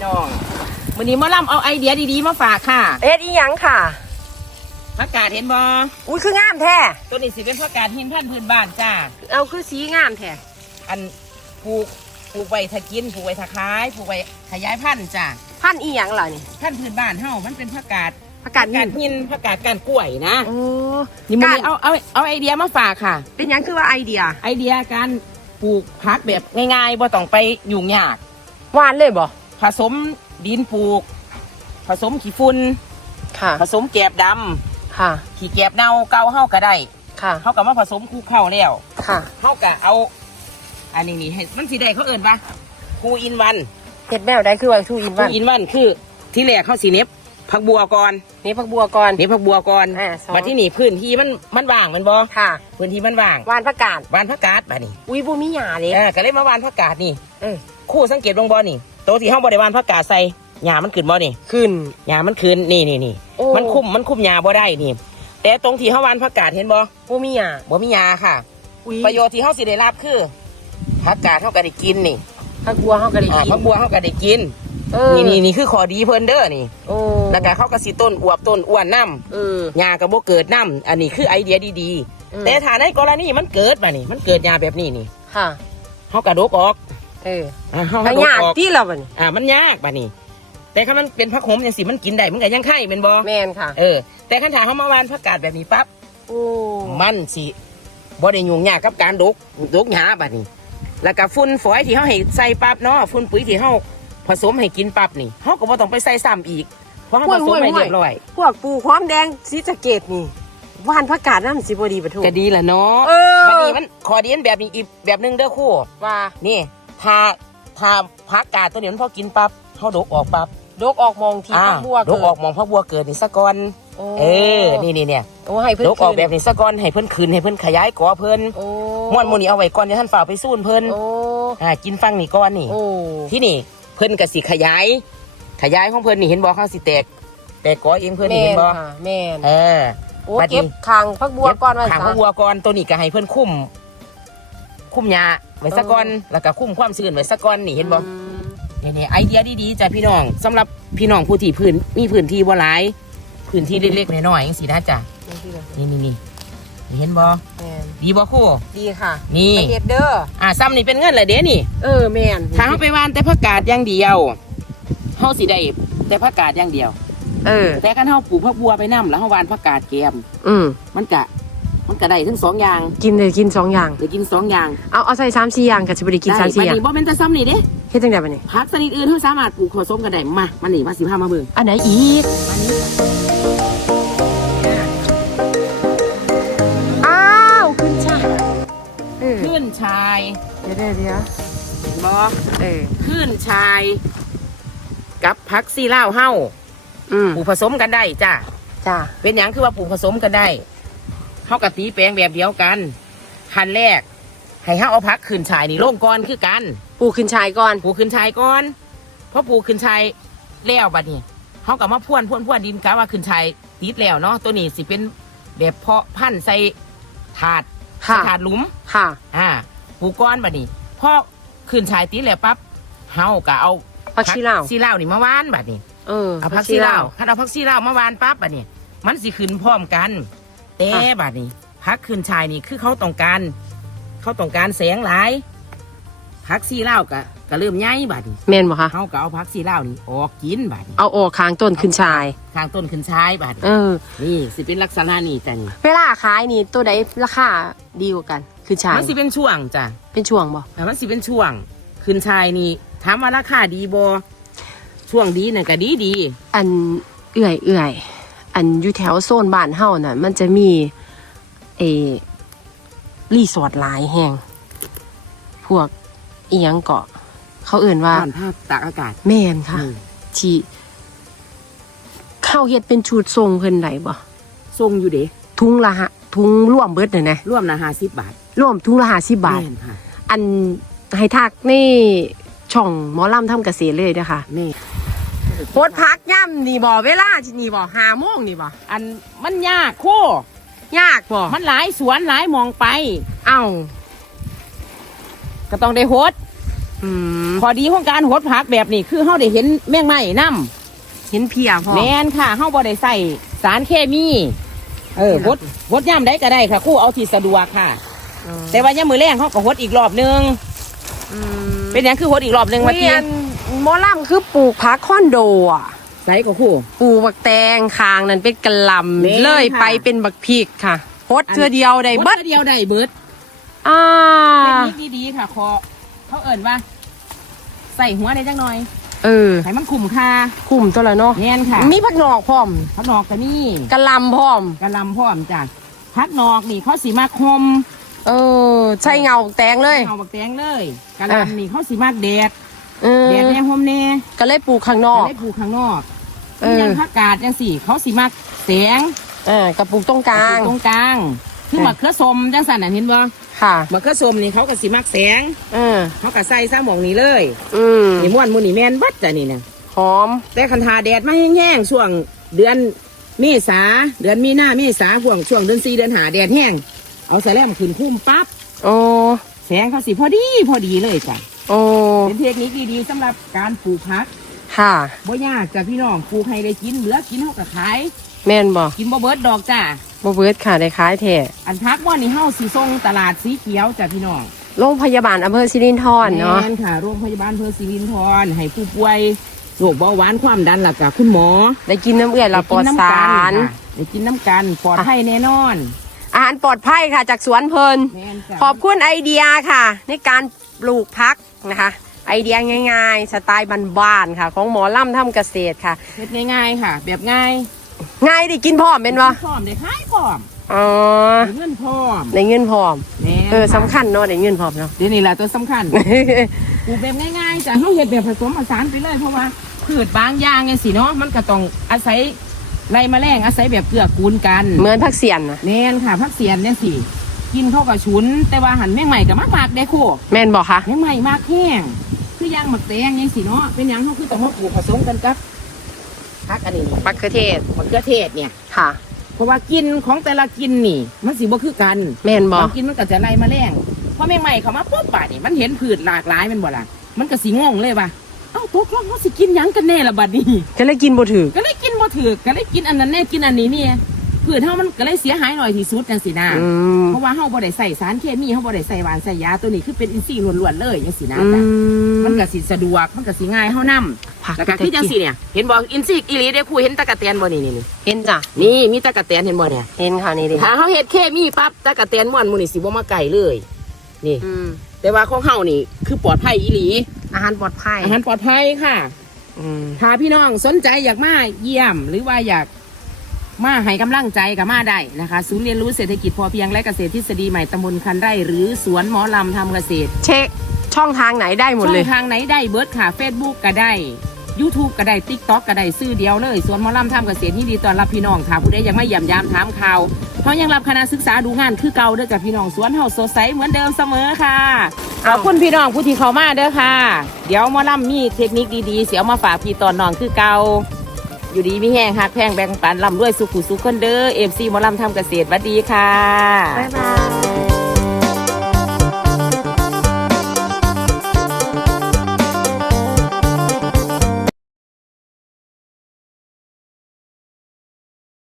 พี่น้องวันนี้หมาล่ำเอาไอเดียดีๆมาฝากค่ะเอ็ดอีหยังค่ะ ผักกาดเห็นบ่อุ้ยคืองามแท้ ตัวนี้สิเป็นผักกาดหินพันธุ์พื้นบ้านจ้า เอาคือสีงามแท้อันปลูกปลูกไว้ถ้ากินปลูกไว้ถ้าขายปลูกไว้ขยายพันธุ์จ้าพันธุ์อีหยังล่ะนี่พันธุ์พื้นบ้านเฮามันเป็นผักกาดผักกาดผักกาดนี่หินผักกาดก้านกล้วยนะโอ้นี่มันก้านเอาเอาเอาไอเดียมาฝากค่ะ เป็นหยังคือว่าไอเดีย ไอเดียการปลูกผักแบบง่ายๆบ่ต้องไปยุ่งยาก หวานเลยบ่ ผสมดินปลูก ผสมขี้ฝุ่นค่ะผสมแกบดำค่ะขี้แกบเน่าเก่าเฮาก็ได้ค่ะเฮาก็มาผสมคู่เข้าแล้วค่ะเฮาก็เอา อันนี้นี่ให้มันสิได้เขาเอิ้นว่าคูอินวันเห็ดแนวได้คือว่าทูอินคูวันอินวันคือ ที่แรกเขาสิเน็บผักบัวก่อนนี่ผักบัวก่อน เน็บผักบัวก่อนอ่าสองมาที่นี่พื้นที่มันมันว่างแมันบ่ค่ะ พื้นที่มันว่างหวานผักกาดวานผักกาดบัดนี้อุ้ยบ่มีหญ้าเลยเออก็เลยมาวานผักกาดนี่เออคู่สังเกตลงบ่นี่โตะที่เฮาบ่ได้วานผักกาดใส่หญ้ามันขึ้นบ่นี่ขึ้นหญ้ามันขึ้นนี่นี่นี่โอ้ มันคุมมันคุมหญ้าบ่ได้นี่ แต่ตรงที่เฮาวานผักกาดเห็นบ่บ่มีหญ้าบ่มีหญ้าค่ะ อุ้ยประโยชน์ที่เฮาสิได้รับคือผักกาดเฮาก็ได้กินนี่ผักบัวเฮาก็ได้อ่ากินผักบัวเฮาก็ได้กินเออนี่นี่นี่คือข้อดีเพิ่นเด้อนี่โอ้แล้วก็เขาก็สิต้นอวบต้นอ้วนน้เออำหญ้าก็บ่เกิดน้ำอันนี้คือไอเดียดีอืม ๆ แต่ถ้าในกรณีมันเกิดมานี่ มันเกิดหญ้าแบบนี้นี่ค่ะเฮากระดกออก เอออ่าเฮากก็ระดกหญ้าออกที่เราบัดนี้อ่ามันยากบัดนี้ แต่ถ้ามันเป็นผักขมจังสิมันกินได้มันก็ยังไข่แม่นบ่แม่นค่ะ เออ แต่คันถ้าเฮามาวานผักกาดแบบนี้ปั๊บ โอ้ มันสิบ่ได้ยุ่งยากกับการดกดกหญ้าบัดนี้ แล้วก็ฝุ่นฝอยที่เฮาให้ใส่ปั๊บเนาะฝุ่นปุ๋ยที่เฮาผสมให้กินปั๊บนี่เฮาก็บ่ต้องไปใส่ซ้ำอีก เพราะเฮาผสมให้เรียบร้อยพวกปูหอมแดงสีสะเกดนี่หวานผักกาดน้ำสิบ่ดีปะทุก็ดีแหละเนาะเออ บัดนี้มันขอดีมันแบบนี้อีกแบบหนึงเด้อครู่ว่า นี่ ถ้าถ้าผักกาดตัวนี้มันพอกินปั๊บเฮาดกออกปั๊บดกออกมองที่อ่าผักบัวดกออกมองพักบัวเกิดนี่ซะก่อนโอ้เออ นี่นี่เนี่ยโอ้ให้เพิ่นดกออกคืนแบบนี้ซะก่อนให้เพิ่นคืนให้เพิ่นขยายกอเพิ่นโอ้ม้วนหมูนี่เอาไว้ก่อนเดี๋ยวท่านฝ่ากไปสู้เพิ่นโอ้อ่ากินฟังนี่ก่อนนี่ โอ้ที่นี่เพิ่นก็สิขยาย ขยายของเพิ่นนี่เห็นบ่เขาสิแตกแตกกอเองเพิ่นนี่แม่เห็นนบ่ค่ะแม่นเออ โอ้บัดนี้ เก็บคางผักบัวก่อนว่าขางซะพักบัวก่อนตัวนี้ก็ให้เพิ่นคุ้ม คุ้มหญ้าไว้ซะก่อนแล้วก็คุ้มความชื้นไว้ซะก่อนนี่เห็นบ่อืมนี่นี่ไอเดียดีๆจ้ะพี่น้องสำหรับพี่น้องผู้ที่พื้นมีพื้นที่บ่หลายพื้นที่เล็กๆน้อยๆจังซี่นะจ้ะนี่ที่เรานี่นี่นี่นี่เห็นบ่แม่นดีบ่ครู่ดีค่ะ นี่ไปเฮ็ดเด้ออ่าซ้ำนี่เป็นเงินเลยเด้นี่ เออแม่นถ้าเฮาไปวานแต่ผักกาดอย่างเดียวเฮาสิได้แต่ผักกาดอย่างเดียว เออ แต่คันเฮาปลูกผักบัวไปนํแล้วเฮาวานผักกาดแกม อืมมันก็ มันก็ได้ทั้งสองอย่างกินเลยกินสองอย่างได้กินสองอย่างเอาเอาใส่สามสี่อย่างก็สิบ่ได้กินได้สามสี่อย่างบัดนี้บ่แม่นแต่ซ้ำนี่เด้เฮ็ดจังได๋บัดนี้ผักชนิดอื่นเฮาสามารถปลูกผสมกันได้มามานี่มาสิพามาเบิ่งอันไหนอีกมานี่อ้าวขึ้นช่าเออขึ้นชายเดี๋ยวเดี๋ยวเดี๋ยวเห็นบ่เออขึ้นชาย กับผักซีลาวเฮาอืมปลูกผสมกันได้จ้ะจ้าเป็นอย่างคือว่าปลูกผสมกันได้ เฮากะตีแปลงแบบเดียวกันขั้นแรก ให้เฮาเอาผักขึ้นชายนี่ลงก่อนคือกันปลูกขึ้นชายก่อนปลูกขึ้นชายก่อนพอปลูกขึ้นชายแล้วบัดนี้เฮาก็มาพ่วนพ่วนพ่วนดินกะว่าขึ้นชายติดแล้วเนาะตัวนี้สิเป็นแบบเพาะพันธุ์ใส่ถาดค่ะถาดหลุม ค่ะ อ่าปลูกก้อนบัดนี้พอขึ้นชายติดแล้วปั๊บเฮาก็เอาผักชีลาวซีลาวนี่มาหวานบัดนี้ เออเอาผักซีลาวถ้าเอาผักซีลาวมาวานปั๊บบัดนี้มันสิขึ้นพร้อมกัน แต่อะบัดนี้ผักขึ้นชายนี่คือเขาต้องการเขาต้องการแสงหลายผักซีลาวก็ก็เริ่มใหญ่บัดนี้แม่นบ่คะเขาก็เอาผักซีลาวนี่ออกกินบัดนี้เอาออกคางต้นขึ้นชายทางต้นขึ้นชายบัดเอนี้อนี่สิเป็นลักษณะนี่จ้ะนี่เวลาขายนี่ตัวใดราคาดีกว่ากันขึ้นชายมันสิเป็นช่วงจ้ะเป็นช่วงบ่แต่มันสิเป็นช่วงขึ้นชายนี่ถามว่าราคาดีบ่ช่วงดีน่ะก็ดีดี อันเอื่อยเอื่อย อันอยู่แถวโซนบ้านเฮาน่ะ มันจะมีเออรีสอร์ทหลายแห่งพวกอีหยังเกาะ เขาเอื่นว่าบ้านภาคตากอากาศ แม่นค่ะ อืม ที่เข้าเฮ็ดเป็นชุดทรงเพิ่นไหนบ่ทรงอยู่เด้ทุงละฮะทุงร่วมเบิดน่ะนะร่วมนะห้าสิบบาทร่วมทุงละ50บาท แม่นค่ะอันให้ทักนี่ช่องหมอลำทำเกษตรเลยนะคะ แม่ โพดพักย่ำนี่บ่เวลาที่นี่บ่ห้าโมงนี่บ่อันมันยากโคยากบ่มันหลายสวนหลายหมองไป เอ้าก็ต้องได้โฮดอืมพอดีของการหดผักแบบนี้คือเฮาได้เห็นแมงไม้นํเห็นเพียพอแม่นค่ะเฮาบ่ได้ใส่สารเคมี เออนี่หล่ะดหดย่ำได้ก็ได้ค่ะครู่เอาที่สะดวกค่ะอืมแต่ว่าย่ำมือแรงเฮาก็หดอีกรอบนึงอืมเป็นหยังคือหดอีกรอบนึงมาเวีทียน หมอล่ำคือปลูกพักคอนโดอะใส่ก็ครู่ ปลูกบักแตงคางนั่นเป็นกะหลแม่นำเลยค่ะไปเป็นบักพริกค่ะโพดเทือเดียวได้หเบิดดเดียวได้เบิดอ่าเทคนิคดีๆค่ะคอเขาเอิ่นว่า ใส่หัวในจังหน่อยเออให้มันคุ้มค่าคุ้มตัวละเนาะแม่นค่ะมีผักนอกพร้อมพักนอกก็นี่กะหลำพร้อมกะหลำพร้อมจ้ะพักนอกนี่เขาสีมากคมเออใช่เงาบักแตงเลย เอาบักแตงเลยกะอะหลำนี่เขาสีมากแดด เออแดดแน่หอมแน่ก็เลยปลูกข้างนอก ได้ปลูกข้างนอกเออ ยังผักกาดยังสี่เขาสีมากแสงอ่ากระปลูกตรงกลาง ตรงกลาง คือเออ มะเขือส้มจังสันน่ะเห็นบ่ค่ะมะเขือส้มนี่เขาก็สีมากแสงเออเขาก็ใส่ซะหมองนี้เลยอืมนี่ม่วนมูนี่แม่นบัดจ้ะนี่นะหอม แต่คันทาแดดมาแห้งๆช่วงเดือนเมษาเดือนมีนาเมษาห่วงช่วงเดือนสี่เดือนหาแดดแห้งเอาแสลมขึ้นคุ้มปั๊บโอ้แสงเขาสิพอดีพอดีเลยจ้ะ โอ้เป็นเทคนิคดีๆสำหรับการปลูกผักค่ะบ่ยากจ้ะพี่น้องปลูกให้ได้กินเหลือกินเขาก็ขาย แม่นบ่กินบ่เบิดดอกจ้ะบ่เบิดค่ะได้ขายแท้อันพักว่านี่เฮาสิส่งตลาดสีเขียวจ้ะพี่น้องโรงพยาบาลอำเภอสิรินธรเนาะแม่นค่ะโรงพยาบาลเพอสิรินทรให้ผู้ป่วยโรคเบาหวานความดันล่ะกะคุณหมอ ได้กินน้ำเอื่อยละปลอดสารได้กินน้ำกันปลอดภัยแน่นอน อาหารปลอดภัยค่ะ จากสวนเพลินแม่นจ้ะขอบคุณไอเดียค่ะ ในการปลูกพัก นะคะ ไอเดียง่ายๆ สไตล์บ้านๆค่ะ ของหมอล่ำทำเกษตรค่ะ เฮ็ดง่ายๆค่ะ แบบง่ายง่ายได้กินพร้อมเป็นวะพร้อมได้ขายพร้อมอ๋อได้เงินพร้อมได้เงินพร้อมแม่นเออค่ะสำคัญเนาะได้เงินพร้อมเนาะเดี๋ยวนี้แหละตัวสำคัญ ปลูกแบบง่ายๆจ้ะเฮาเฮ็ดแบบผสมผสานไปเลยเพราะว่าพืชบางอย่างไงสิเนาะมันก็ต้องอาศัยไรแมลงอาศัยแบบเกื้อกูลกัน เหมือนพักเสียนนะ แน่นค่ะพักเสียนเนี่ยสิ กินเข้ากับฉุน แต่ว่าหันแม่งใหม่กับมากมากๆได้โคแม่นบอกคะแม่งใหม่มากแห้งคือย่างหมักแตงยังสิเนาะเป็นหยังเขาคือต้องมาปลูกผสมกันกับพักอันนี้นี่มะเขือเทศมะเขือเทศเนี่ย ค่ะ เพราะว่ากินของแต่ละกินนี่ มันสิบ่คือกันแม่นบอบางกินมันก็จะไล่แมลงพอแม่งใหม่เขามาปุ๊บป่านี่มันเห็นพืชหลากหลายแมันบ่ล่ะมันก็สิงงเลยว่าเอ้าตกลงเขาสิกินหยังกันแน่ละบัดนี้ ก็เลยกินบ่ถือก็เลยกินบ่ถือก็เลยกินอันนั้นแน่กินอันนี้เนี่ย พืชเฮามันก็เลยเสียหายหน่อยที่สุดจังสินะอืมเพราะว่าเฮาบ่ได้ใส่สารเคมีเฮาบ่ได้ใส่หวานใส่ยาตัวนี้คือเป็นอินทรีย์ล้วนๆเลยจังซี่นะอืจ้ะม มันก็สิสะดวกมันก็สิง่ายเฮานํผัก แล้วก็คือจังซี่เนี่ย เห็นบ่อินทรีย์อีหลีได้คุยเห็นตะกะแตนบ่นี่นี่นี่เห็นจ้ะนี่มีตะกะแตนเห็นบ่เนี่ย เห็นค่ะนี่ดิถ้าเฮาเฮ็ดเคมีปั๊บตะกะแตนม่วนหมู่นี่สิบ่มาไกลเลย นี่ อืมแต่ว่าของเฮานี่ คือปลอดภัยอีหลีอาหารปลอดภัยอาหารปลอดภัยค่ะ อืม ถ้าพี่น้องสนใจอยากมาเยี่ยม หรือว่าอยาก มาให้กำลังใจกับมาได้นะคะ ศูนย์เรียนรู้เศรษฐกิจพอเพียงและเกษตรทฤษฎีใหม่ตำบลคันไร่หรือสวนหมอลำทำเกษตรเช็คช่องทางไหนได้หมดช่อเลยงทางไหนได้เบิร์ดค่ะ Facebook ก็ได้ YouTube ก็ได้ TikTok ก็ได้ซื้อเดียวเลยสวนหมอลำทำเกษตรนี่ดีต้อนรับพี่น้องค่ะผู้ใดยังไม่ยำยามถามข่าวเขายังรับคณะศึกษาดูงานคือเก่าเด้อจ้ะพี่น้องสวนเฮาสดใสเหมือนเดิมเสมอค่ะขอบคุณพี่น้องผู้ที่เข้ามาเด้อค่ะ เดี๋ยวหมอลำมีเทคนิคดีๆเสียวมาฝากพี่ตอนน้องคือเก่า อยู่ดีมีแห้งหักแพงแบ่งปันลำด้วยสุขุสุขคนเด้อเอฟซีหมอลำทำเกษตรสวัสดีค่ะ บ๊ายบาย